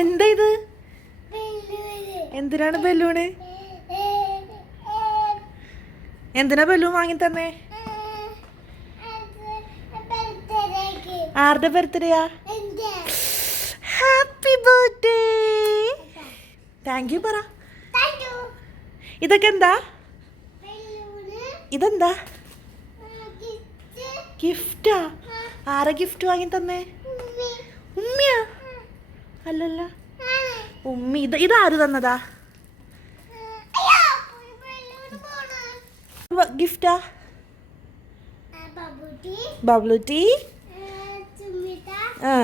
എന്താ ഇത്? എന്തിനാണ് ബലൂണ്? എന്തിനാ ബലൂൺ വാങ്ങി തന്നെ? ആരുടെ ബർത്ത്ഡേയാ? Happy birthday. താങ്ക് യു പറ. ഇതൊക്കെ എന്താ? ഇതെന്താ? ഗിഫ്റ്റാ? ആരാ ഗിഫ്റ്റ് വാങ്ങി തന്നെ? ഉമ്മിയാ? അല്ലല്ല, ഉമ്മി. ഇതാര് തന്നതാ ഗിഫ്റ്റാ? ബബ്ലുട്ടി. ആ,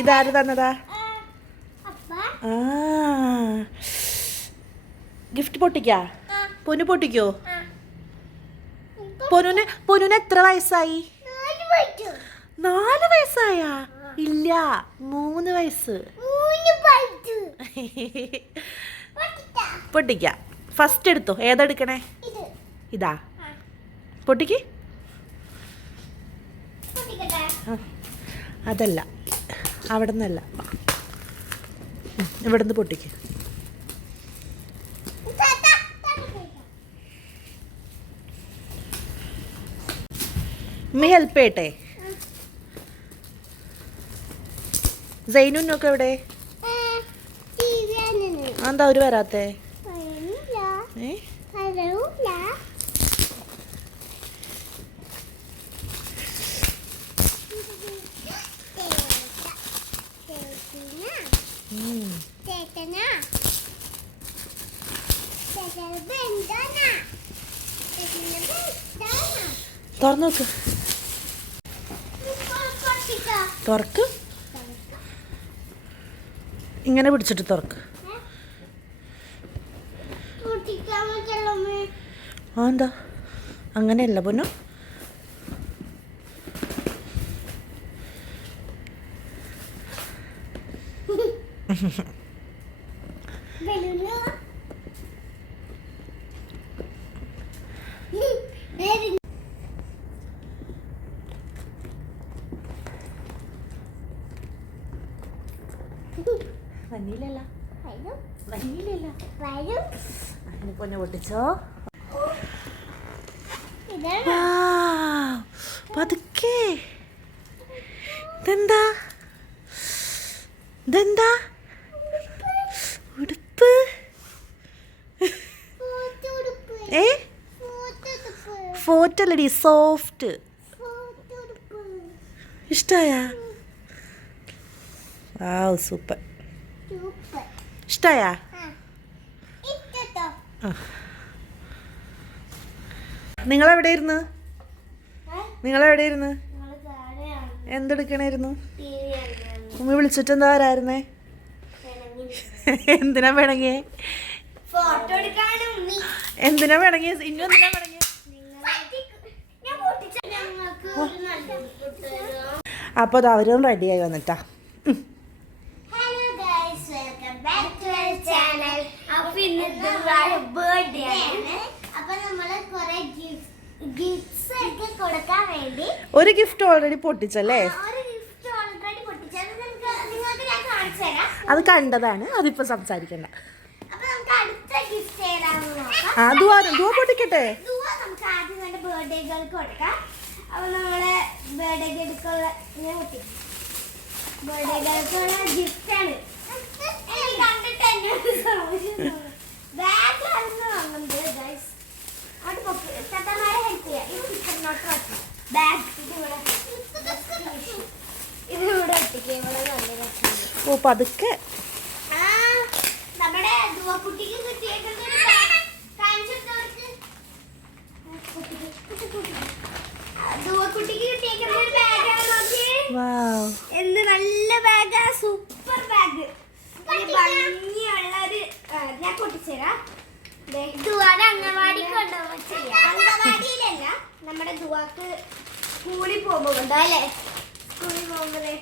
ഇതാര് തന്നതാ? ആ, ഗിഫ്റ്റ് പൊട്ടിക്കാ? പൊന്നു പൊട്ടിക്കോ? പൊന്നുന് എത്ര വയസ്സായി? 4 വയസ്സായാ? ഇല്ല, 3 വയസ്സ്. പൊട്ടിക്ക. ഫസ്റ്റ് എടുത്തോ. ഏതെടുക്കണേ? ഇതാ. പൊട്ടിക്ക്. അതല്ല, അവിടെ നിന്നല്ല, ഇവിടെ നിന്ന് പൊട്ടിക്ക്. ഉമ്മി ഹെൽപ്പ് ചെയ്യട്ടെ? സൈനുനൊക്കെ എവിടെ? എന്താ അവര് വരാത്തെ? തുറന്നു നോക്ക്. തുറക്ക്. ഇങ്ങനെ പിടിച്ചിട്ട് തുറക്ക്. ആ, എന്താ അങ്ങനെയല്ല പൊന്നു? വന്നില്ലല്ല, വന്നില്ലല്ല. അതിന് പൊന്നെ പൊട്ടിച്ചോ. പതുക്കെ. ഇതെന്താ? ഇതെന്താ? ഉടുപ്പ്. ഫോർട്ടല്ലടി, സോഫ്റ്റ്. ഇഷ്ടായാ? വാവ്, സൂപ്പർ. ഇഷ്ടായാ? നിങ്ങളെവിടെയിരുന്നു? നിങ്ങളെവിടെയിരുന്നു? എന്തെടുക്കണായിരുന്നു? ഉമ്മ വിളിച്ചിട്ട് എന്താ വരായിരുന്നേ? എന്തിനാ പിണങ്ങിയേ? എന്തിനാ പിണങ്ങിയ? ഇന്നും എന്തിനാ പിണങ്ങിയ? അപ്പൊ അത് അവരും റെഡിയായി വന്നിട്ടാ. ഒരു ഗിഫ്റ്റ് ഓൾറെഡി പൊട്ടിച്ചല്ലേ? അത് കണ്ടതാണ്, അതിപ്പോ സംസാരിക്കണ്ട. ദുവാ പൊട്ടിക്കട്ടെ. ഓ, പതുക്കെ. എന്ത് നല്ല ബാഗാ, സൂപ്പർ ബാഗ്. ഭംഗിയുള്ളൊരു ഞാൻ പൊട്ടിച്ചേരാം. അംഗനവാടിയിലല്ല, നമ്മുടെ ദുവാക്ക് സ്കൂളിൽ പോകുമ്പോ അല്ലേ? സ്കൂളിൽ പോകുമ്പോഴേ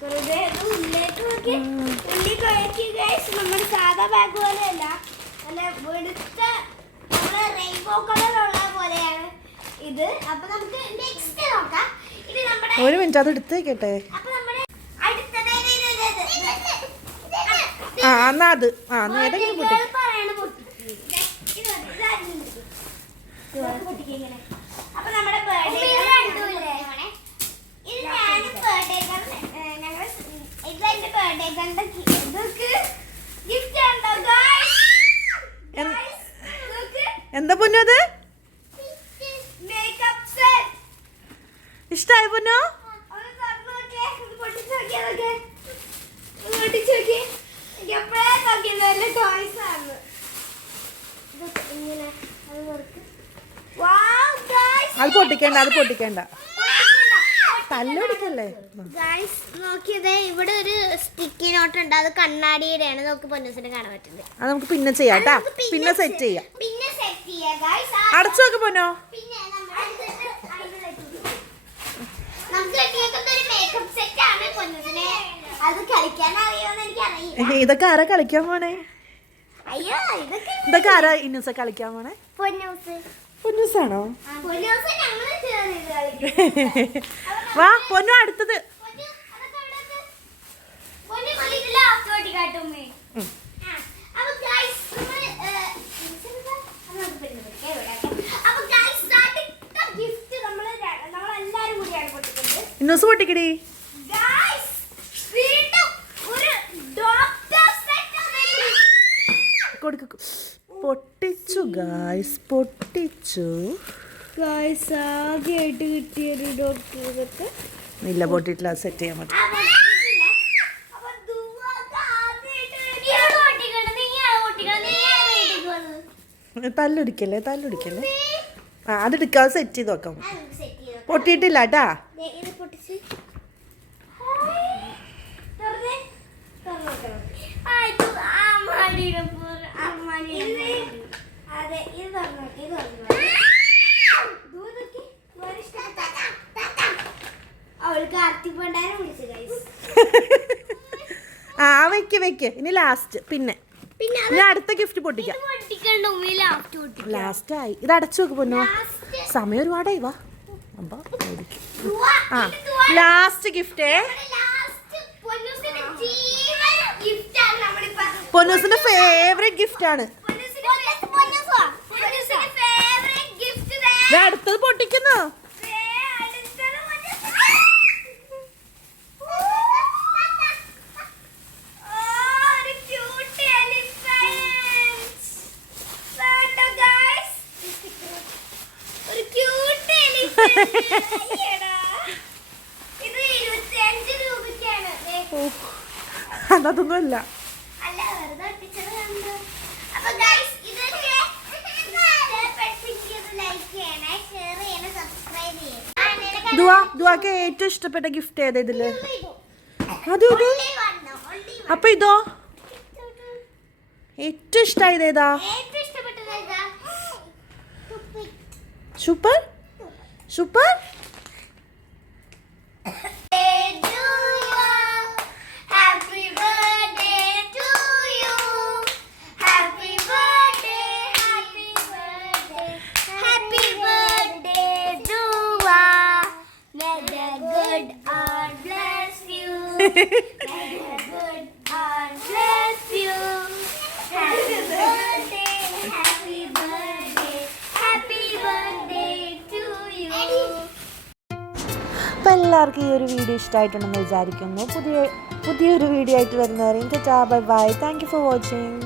വെറുതെ ഉള്ളിലേക്ക് നോക്കി ഉള്ളി കുഴക്കി. നമ്മുടെ സാധാ ബാഗ് പോലെയല്ല, നല്ല വെളുത്ത നമ്മള് റെയിൻബോ കളറുള്ള പോലെയാണ് ഇത്. അപ്പൊ നമുക്ക് നെക്സ്റ്റ് നോക്കാം. ഇത് നമ്മുടെ ഒരു മിനിറ്റ്, അത് എടുത്ത് വെക്കട്ടെ. അപ്പൊ നമ്മുടെ അടുത്തത് ആ എന്നാ അത് ആ ഏതെങ്കിലും പൊട്ടിക്കും. അപ്പൊ നമ്മുടെ ബർത്ത്ഡേ ഇത് ഞാനും ബർത്ത്ഡേ ഞങ്ങൾ ഇതെന്റെ ബർത്ത്ഡേ ഗിഫ്റ്റ് ഉണ്ടോ ഗായ്സ്? എന്താ പൊന്നത്? മേക്കപ്പ് സെറ്റ് ഇഷ്ടായി പൊന്നോ? അത് പൊട്ടിക്കണ്ട, അത് പൊട്ടിക്കണ്ട, തല്ലൊടിക്കല്ലേ. നോക്കിയതേ ഇവിടെ ഒരു സ്റ്റിക്കി നോട്ട് ഉണ്ട്, അത് കണ്ണാടിയുടെയാണ്. നമുക്ക് പൊന്നൂസിനെ കാണാൻ പറ്റുന്നത്. അത് നമുക്ക് പിന്നെ ചെയ്യാം കേട്ടാ, പിന്നെ സെറ്റ് ചെയ്യാം. പിന്നെ സെറ്റ് ചെയ്യാം ഗായ്സ്. അടച്ചു നോക്ക് പൊന്നോ. പിന്നെ നമുക്ക് കിട്ടിയേക്കുന്ന ഒരു മേക്കപ്പ് സെറ്റ് ആണ് പൊന്നൂസിനെ. അത് കളിക്കാൻ അറിയുമെന്ന് എനിക്ക് അറിയില്ല. ഇതൊക്കെ ആരാ കളിക്കാൻ പോണേ? അയ്യോ ഇതൊക്കെ ആരാ ഇന്നൂസ കളിക്കാൻ പോണേ? പൊന്നൂസ്. പൊന്നൂസാണോ? പൊന്നൂസ് ഞങ്ങള് ചേർന്ന് കളിക്കും. വാ പൊന്നു അടുത്തത്. ഇന്നൂസ് പൊട്ടിക്കടി. കൊടുക്ക. പൊട്ടിച്ചു ഗായ്സ്, പൊട്ടിച്ചു ഗായ്സ്. ആദ്യമായിട്ട് കിട്ടിയൊരു ഡോക്ടർ. ഇല്ല പൊട്ടിട്ടില്ല, സെറ്റ് ചെയ്യാൻ പറ്റും. തല്ലൊടിക്കല്ലേ, തല്ലൊടിക്കല്ലേ. ആ അത് എടുക്കാതെ സെറ്റ് ചെയ്ത് നോക്കാം. പൊട്ടിയിട്ടില്ല കേട്ടാ. ആ വെക്ക് വെക്ക്. ഇനി ലാസ്റ്റ് പിന്നെ ഞാൻ അടുത്ത ഗിഫ്റ്റ് പൊട്ടിക്കാം. ലാസ്റ്റ് ആയി. ഇത് അടച്ചു നോക്ക് പൊന്നോ, സമയം ഒരുപാടായി. വാ ആ ലാസ്റ്റ് ഗിഫ്റ്റ് പൊന്നൂസിന്റെ ഫേവറേറ്റ് ഗിഫ്റ്റ് ആണ്. അടുത്തത് പൊട്ടിക്കുന്നു. അതൊന്നുമല്ല. ദുവാക്ക് ഏറ്റവും ഇഷ്ടപ്പെട്ട ഗിഫ്റ്റ് ഏതാ ഇതില്? അത് അപ്പൊ ഇതോ ഏറ്റവും ഇഷ്ടമായത് ഏതാ? Super super. അപ്പോൾ എല്ലാവർക്കും ഈ ഒരു വീഡിയോ ഇഷ്ടമായിട്ടുണ്ടെന്ന് വിചാരിക്കുന്നു. പുതിയൊരു വീഡിയോ ആയിട്ട് വരുന്നവരെയും bye bye. Thank you for watching.